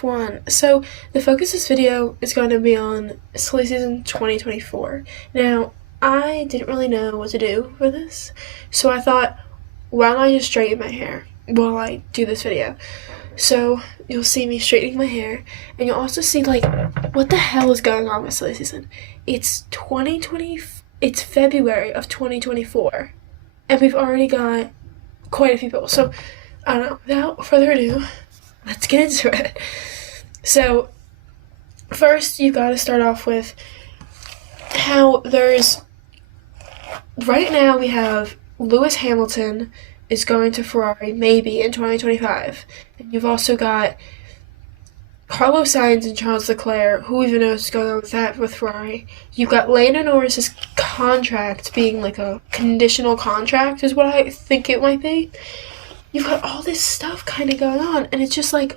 F1. So the focus of this video is going to be on silly season 2024. Now, I didn't really know what to do for this, so I thought, why don't I just straighten my hair while I do this video? So you'll see me straightening my hair, and you'll also see like what the hell is going on with silly season. It's 2020. It's February of 2024, and we've already got quite a few people. So I don't know. Without further ado, let's get into it. So first, you've got to start off with how right now we have Lewis Hamilton is going to Ferrari maybe in 2025. And you've also got Carlos Sainz and Charles Leclerc, who even knows what's going on with that with Ferrari. You've got Lando Norris's contract being like a conditional contract is what I think it might be. You've got all this stuff kind of going on, and it's just like,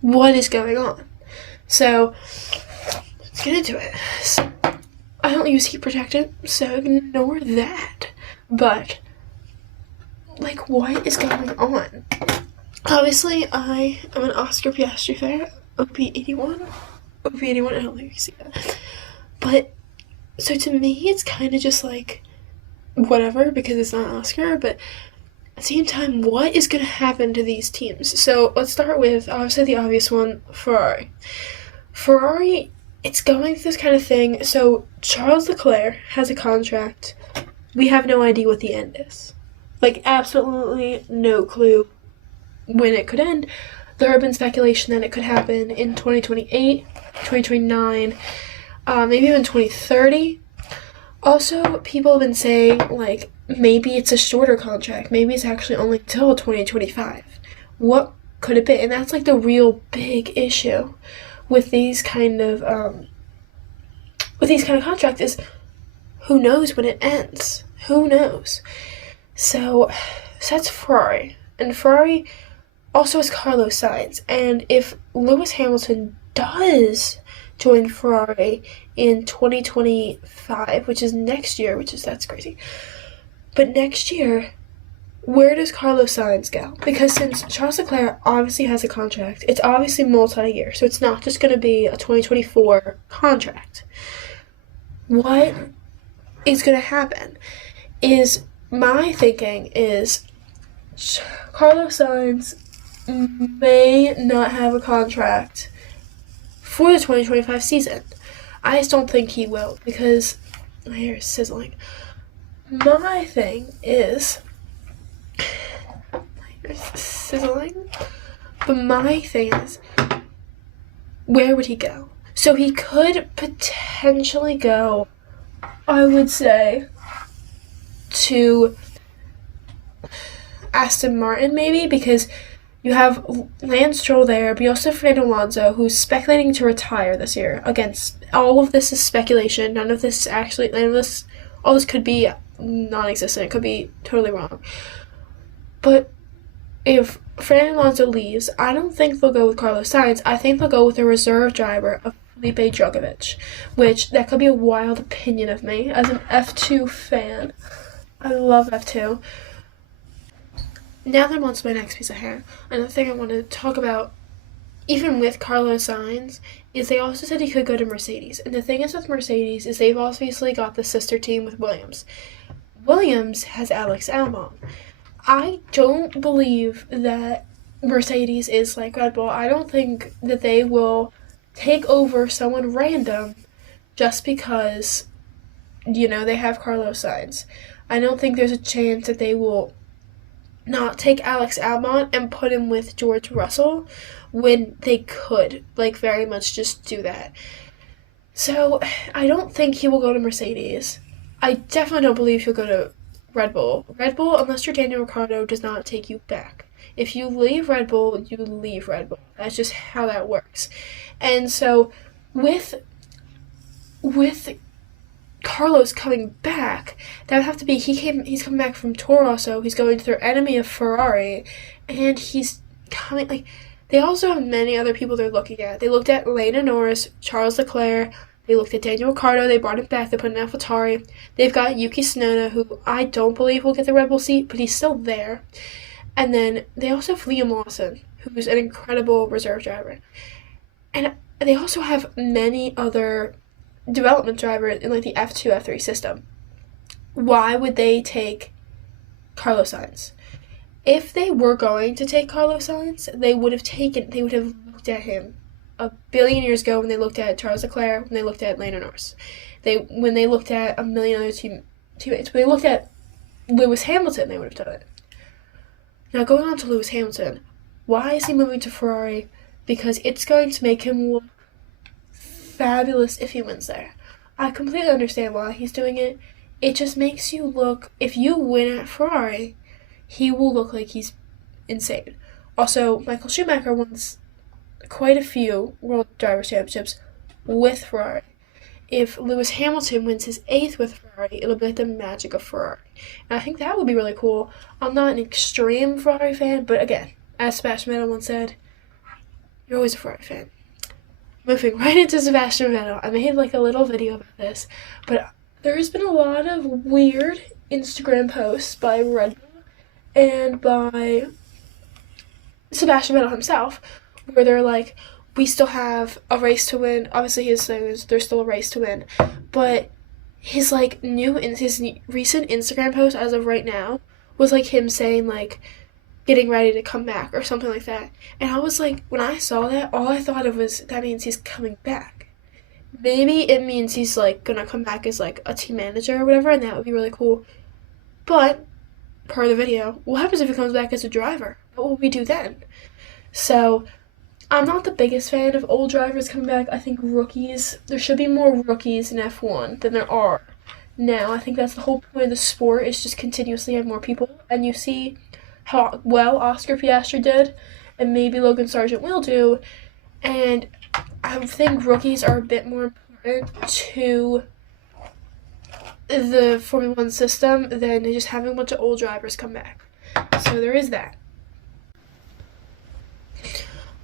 what is going on? So let's get into it. So, I don't use heat protectant, so ignore that. But like, what is going on? Obviously, I am an Oscar Piastri fan. OP81. OP81, I don't think you see that. But, so to me, it's kind of just like, whatever, because it's not Oscar, but at the same time, what is going to happen to these teams? So, let's start with, obviously, the obvious one, Ferrari. Ferrari, it's going through this kind of thing. So, Charles Leclerc has a contract. We have no idea what the end is. Like, absolutely no clue when it could end. There have been speculation that it could happen in 2028, 2029, maybe even 2030. Also, people have been saying, like, maybe it's a shorter contract. Maybe it's actually only till 2025. What could it be? And that's, like, the real big issue with these kind of contracts is who knows when it ends? Who knows? So that's Ferrari. And Ferrari also has Carlos Sainz, and if Lewis Hamilton does join Ferrari in 2025, which is next year, that's crazy. But next year, where does Carlos Sainz go? Because since Charles Leclerc obviously has a contract, it's obviously multi-year, so it's not just going to be a 2024 contract. What is going to happen is, my thinking is, Carlos Sainz may not have a contract for the 2025 season. I just don't think he will, because my hair is sizzling. My thing is, my hair is sizzling, but my thing is, where would he go? So he could potentially go, I would say, to Aston Martin maybe, because you have Lance Stroll there, but you also have Fernando Alonso, who's speculating to retire this year. Again, all of this is speculation. None of this is actually, all this could be non-existent. It could be totally wrong. But if Fernando Alonso leaves, I don't think they'll go with Carlos Sainz. I think they'll go with a reserve driver of Felipe Drugovich, which that could be a wild opinion of me as an F2 fan. I love F2. Now that I'm on to my next piece of hair, another thing I want to talk about, even with Carlos Sainz, is they also said he could go to Mercedes. And the thing is with Mercedes is they've obviously got the sister team with Williams. Williams has Alex Albon. I don't believe that Mercedes is like Red Bull. I don't think that they will take over someone random just because, they have Carlos Sainz. I don't think there's a chance that they will not take Alex Albon and put him with George Russell when they could, very much just do that. So, I don't think he will go to Mercedes. I definitely don't believe he'll go to Red Bull. Red Bull, unless you're Daniel Ricciardo, does not take you back. If you leave Red Bull, you leave Red Bull. That's just how that works. And so, with Carlos coming back, that would have to be, he's coming back from Toro Rosso, he's going to their enemy of Ferrari, and he's coming, they also have many other people they're looking at. They looked at Lando Norris, Charles Leclerc, they looked at Daniel Ricciardo, they brought him back, they put in AlphaTauri, they've got Yuki Tsunoda, who I don't believe will get the Red Bull seat, but he's still there, and then they also have Liam Lawson, who's an incredible reserve driver. And they also have many other development drivers in like the F2, F3 system. Why would they take Carlos Sainz? If they were going to take Carlos Sainz, they would have looked at him a billion years ago when they looked at Charles Leclerc, when they looked at Lando Norris. When they looked at a million other teammates, when they looked at Lewis Hamilton, they would have done it. Now, going on to Lewis Hamilton, why is he moving to Ferrari? Because it's going to make him look fabulous if he wins there. I completely understand why he's doing it. It just makes you look, if you win at Ferrari, he will look like he's insane. Also, Michael Schumacher wins quite a few World Drivers' Championships with Ferrari. If Lewis Hamilton wins his 8th with Ferrari, it'll be like the magic of Ferrari. And I think that would be really cool. I'm not an extreme Ferrari fan, but again, as Sebastian Vettel once said, you're always a Ferrari fan. Moving right into Sebastian Vettel, I made like a little video about this, but there's been a lot of weird Instagram posts by Red Bull and by Sebastian Vettel himself, where they're like, we still have a race to win. Obviously, his thing is there's still a race to win, but his recent Instagram post as of right now was like him saying like getting ready to come back or something like that. And I was like, when I saw that, all I thought of was that means he's coming back. Maybe it means he's like gonna come back as like a team manager or whatever, and that would be really cool. But per the video, what happens if he comes back as a driver? What will we do then? So I'm not the biggest fan of old drivers coming back. I think there should be more rookies in F1 than there are now. I think that's the whole point of the sport, is just continuously have more people. And you see how well Oscar Piastri did, and maybe Logan Sargent will do. And I think rookies are a bit more important to the Formula 1 system than just having a bunch of old drivers come back. So there is that.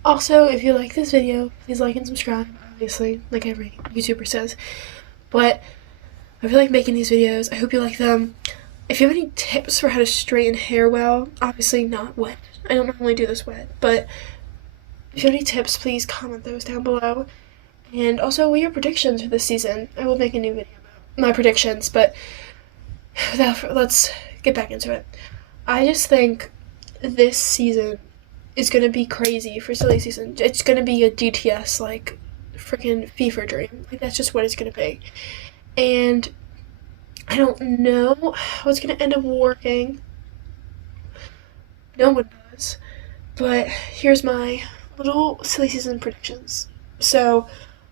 Also, if you like this video, please like and subscribe, obviously, like every YouTuber says. But I feel like making these videos. I hope you like them. If you have any tips for how to straighten hair well, obviously not wet. I don't normally do this wet, but if you have any tips, please comment those down below. And also, what are your predictions for this season? I will make a new video about my predictions, but let's get back into it. I just think this season is going to be crazy for silly season. It's going to be a DTS, like, freaking fever dream. Like, that's just what it's going to be. And I don't know how it's going to end up working. No one does. But here's my little silly season predictions. So,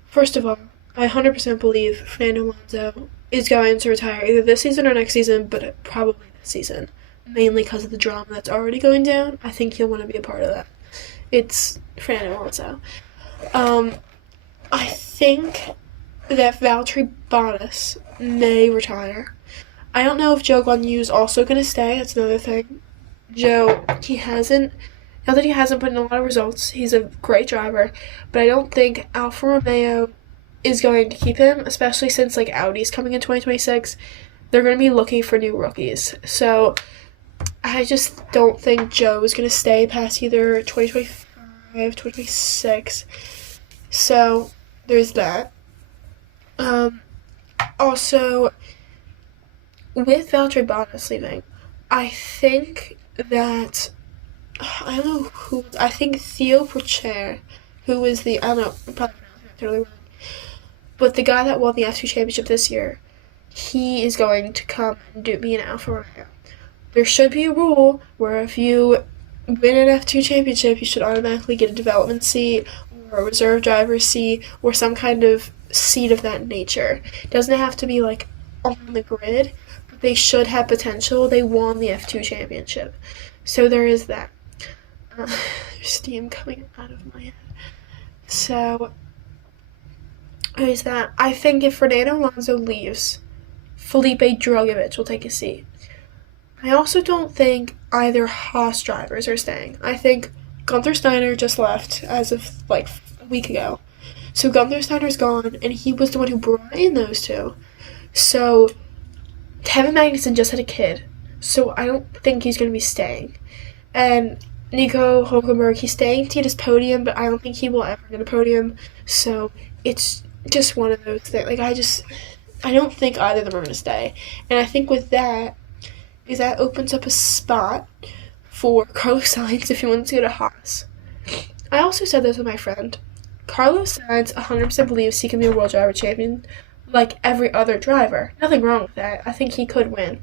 first of all, I 100% believe Fernando Alonso is going to retire either this season or next season, but probably this season. Mainly because of the drama that's already going down. I think he'll want to be a part of that. It's Fernando Alonso. I think that Valtteri Bottas may retire. I don't know if Zhou Guanyu is also going to stay. That's another thing. Not that he hasn't put in a lot of results. He's a great driver. But I don't think Alfa Romeo is going to keep him, especially since like Audi's coming in 2026. They're going to be looking for new rookies. So I just don't think Zhou is going to stay past either 2025, 2026. So there's that. Also, with Valtteri Bottas leaving, I think that, I don't know who, I think Theo Pourchaire, who was the, I don't know, I'm probably pronouncing that totally wrong, but the guy that won the F2 championship this year, he is going to come and be an Alfa Romeo. There should be a rule where if you win an F2 championship, you should automatically get a development seat or a reserve driver seat or some kind of seat of that nature. It doesn't have to be like on the grid, but they should have potential. They won the F2 championship. So there is that. There's steam coming out of my head. So there's that. I think if Fernando Alonso leaves, Felipe Drugovich will take his seat. I also don't think either Haas drivers are staying. I think Gunther Steiner just left as of like a week ago. So Gunther Steiner's gone, and he was the one who brought in those two. So Kevin Magnussen just had a kid, so I don't think he's going to be staying. And Nico Hulkenberg, he's staying to get his podium, but I don't think he will ever get a podium. So it's just one of those things. Like, I don't think either of them are going to stay. And I think with that, is that opens up a spot for Carlos Sainz if he wants to go to Haas. I also said this with my friend. Carlos Sainz 100% believes he can be a World Driver Champion like every other driver. Nothing wrong with that. I think he could win.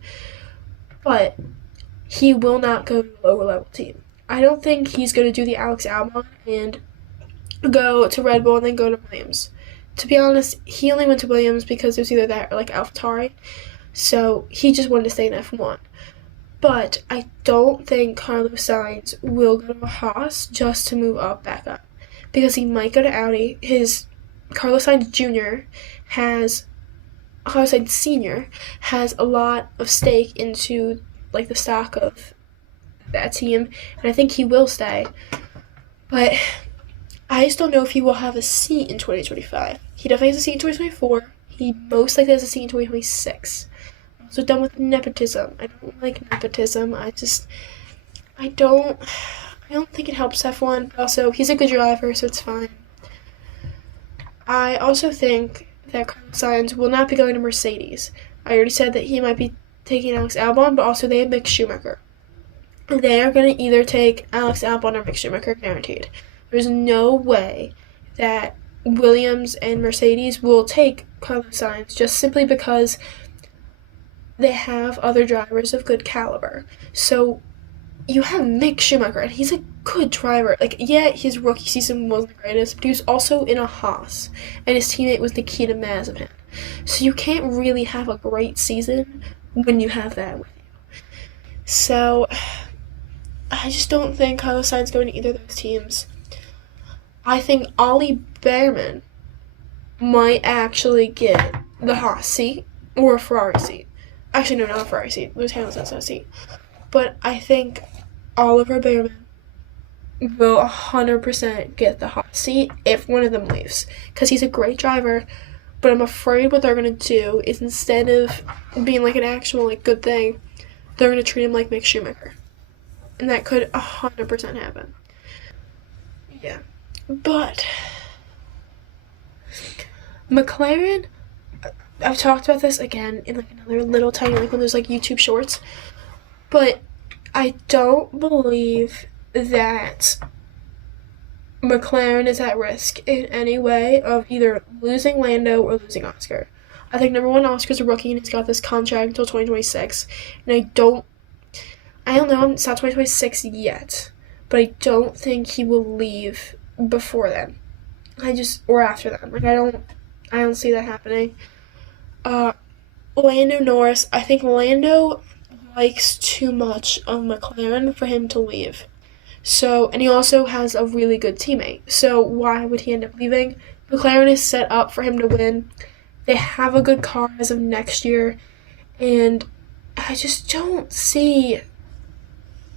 But he will not go to a lower level team. I don't think he's going to do the Alex Albon and go to Red Bull and then go to Williams. To be honest, he only went to Williams because it was either that or like AlphaTauri. So he just wanted to stay in F1. But I don't think Carlos Sainz will go to Haas just to move back up. Because he might go to Audi. Carlos Sainz Jr. Carlos Sainz Sr. has a lot of stake into like the stock of that team. And I think he will stay. But I just don't know if he will have a seat in 2025. He definitely has a seat in 2024. He most likely has a seat in 2026. I'm also done with nepotism. I don't like nepotism. I don't think it helps F1. But also, he's a good driver, so it's fine. I also think that Carlos Sainz will not be going to Mercedes. I already said that he might be taking Alex Albon, but also they have Mick Schumacher. They are going to either take Alex Albon or Mick Schumacher, guaranteed. There's no way that Williams and Mercedes will take Carlos Sainz just simply because they have other drivers of good caliber. So you have Mick Schumacher, and he's a good driver. Like, yeah, his rookie season wasn't the greatest, but he was also in a Haas, and his teammate was Nikita Mazepin. So you can't really have a great season when you have that with you. So I just don't think Carlos Sainz going to either of those teams. I think Ollie Behrman might actually get the Haas seat or a Ferrari seat. Actually, no, not a Ferrari seat. Lewis Hamilton's not a seat. But I think Oliver Behrman will 100% get the Haas seat if one of them leaves. Because he's a great driver, but I'm afraid what they're going to do is instead of being like an actual like good thing, they're going to treat him like Mick Schumacher. And that could 100% happen. Yeah. But McLaren, I've talked about this again in like another little tiny like when there's like YouTube shorts, but I don't believe that McLaren is at risk in any way of either losing Lando or losing Oscar. I think number one, Oscar's a rookie and he's got this contract until 2026, and I don't know, it's not 2026 yet, but I don't think he will leave before then. Or after then. Like, I don't see that happening. Lando Norris, I think Lando likes too much of McLaren for him to leave. So, and he also has a really good teammate. So why would he end up leaving? McLaren is set up for him to win. They have a good car as of next year, and I just don't see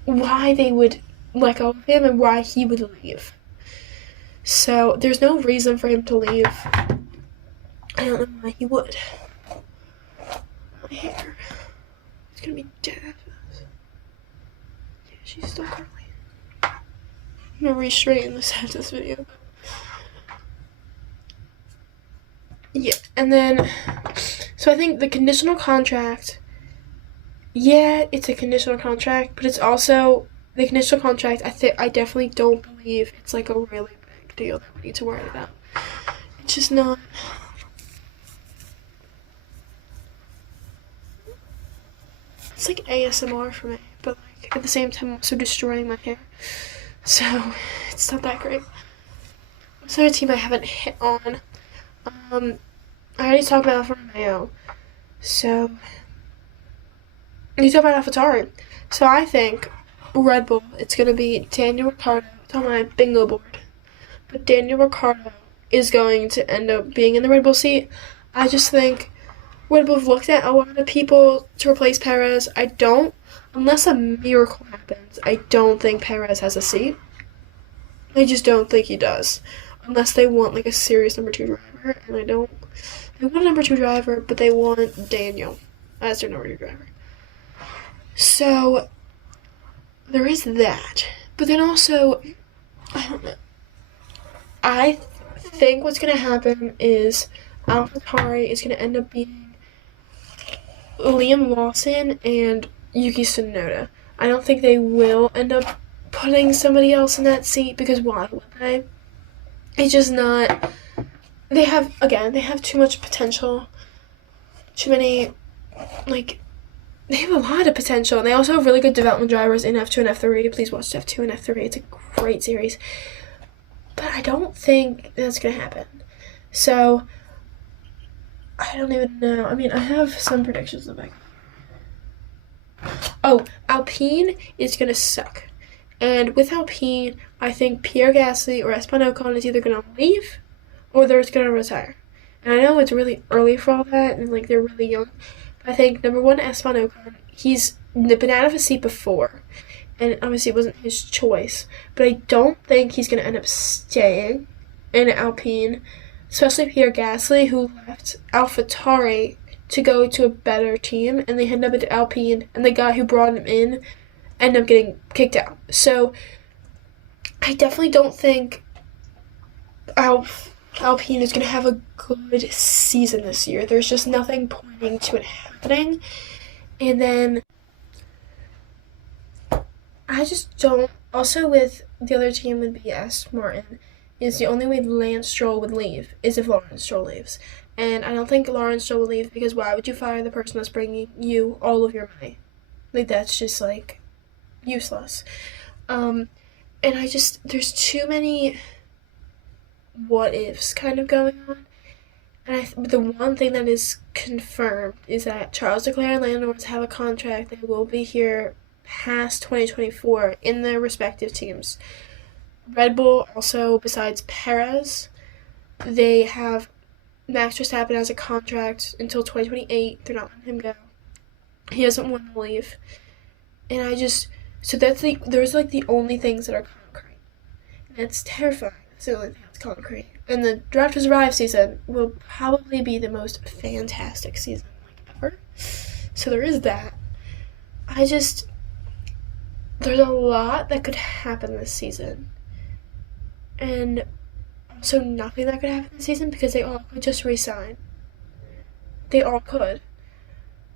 why they would let go of him and why he would leave. So there's no reason for him to leave. I don't know why he would. My hair. It's gonna be dead after this. Yeah, she's still curly. I'm gonna re-straighten this after this video. Yeah, and then, so I think the conditional contract, yeah, it's a conditional contract, but it's also, the conditional contract, I definitely don't believe it's like a really big deal that we need to worry about. It's just not. It's like ASMR for me, but like at the same time I'm also destroying my hair. So it's not that great. What's another team I haven't hit on? I already talked about Alfa Romeo. So you talk about AlphaTauri. So I think Red Bull, it's gonna be Daniel Ricciardo. It's on my bingo board. But Daniel Ricciardo is going to end up being in the Red Bull seat. I just think Red Bull have looked at a lot of people to replace Perez. Unless a miracle happens, I don't think Perez has a seat. I just don't think he does. Unless they want like a serious number 2 driver, and I don't. They want a number 2 driver, but they want Daniel as their number 2 driver. So there is that. But then also, I don't know. I think what's going to happen is AlphaTauri is going to end up being Liam Lawson and Yuki Tsunoda. I don't think they will end up putting somebody else in that seat, because why would they? It's just not. They have too much potential. Too many, like, they have a lot of potential. And they also have really good development drivers in F2 and F3. Please watch F2 and F3. It's a great series. But I don't think that's going to happen. So, I don't even know. I mean, I have some predictions in the back. Oh, Alpine is going to suck. And with Alpine, I think Pierre Gasly or Esteban Ocon is either going to leave or they're going to retire. And I know it's really early for all that, and like they're really young. But I think number one, Esteban Ocon, he's been out of his seat before, and obviously it wasn't his choice. But I don't think he's going to end up staying in Alpine, especially Pierre Gasly, who left AlphaTauri to go to a better team, and they ended up at Alpine, and the guy who brought him in ended up getting kicked out. So I definitely don't think Alpine is going to have a good season this year. There's just nothing pointing to it happening. And then I just don't. Also, with the other team would be Aston Martin, is the only way Lance Stroll would leave is if Lawrence Stroll leaves. And I don't think Lawrence Stroll would leave, because why would you fire the person that's bringing you all of your money? Like, that's just, like, useless. And there's too many what ifs kind of going on. And the one thing that is confirmed is that Charles Leclerc and Lando Norris have a contract. They will be here past 2024 in their respective teams. Red Bull also, besides Perez, they have Max Verstappen has a contract until 2028. They're not letting him go. He doesn't want to leave. And so there's like the only things that are concrete. And it's terrifying. That's the only thing that's concrete. And the Drive to Survive season will probably be the most fantastic season ever. So there is that. There's a lot that could happen this season. And also nothing that could happen this season, because they all could just resign. They all could.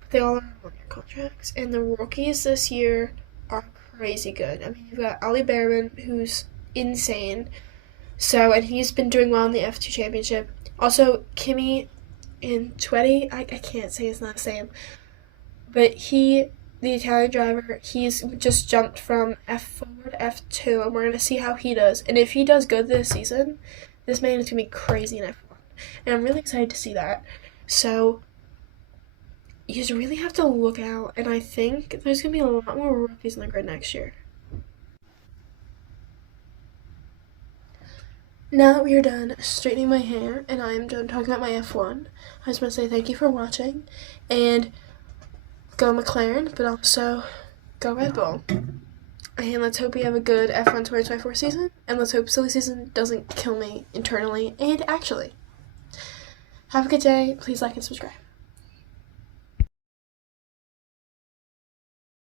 But they all are on their contracts. And the rookies this year are crazy good. I mean, you've got Ollie Behrman, who's insane. And he's been doing well in the F2 Championship. Also, Kimi Antonetti, I can't say his last name. But the Italian driver, he's just jumped from F4 to F2, and we're going to see how he does. And if he does good this season, this man is going to be crazy in F1. And I'm really excited to see that. So, you just really have to look out, and I think there's going to be a lot more rookies in the grid next year. Now that we are done straightening my hair, and I am done talking about my F1, I just want to say thank you for watching, and go McLaren, but also go Red Bull. And let's hope we have a good F1 2024 season, and let's hope silly season doesn't kill me internally and actually. Have a good day. Please like and subscribe.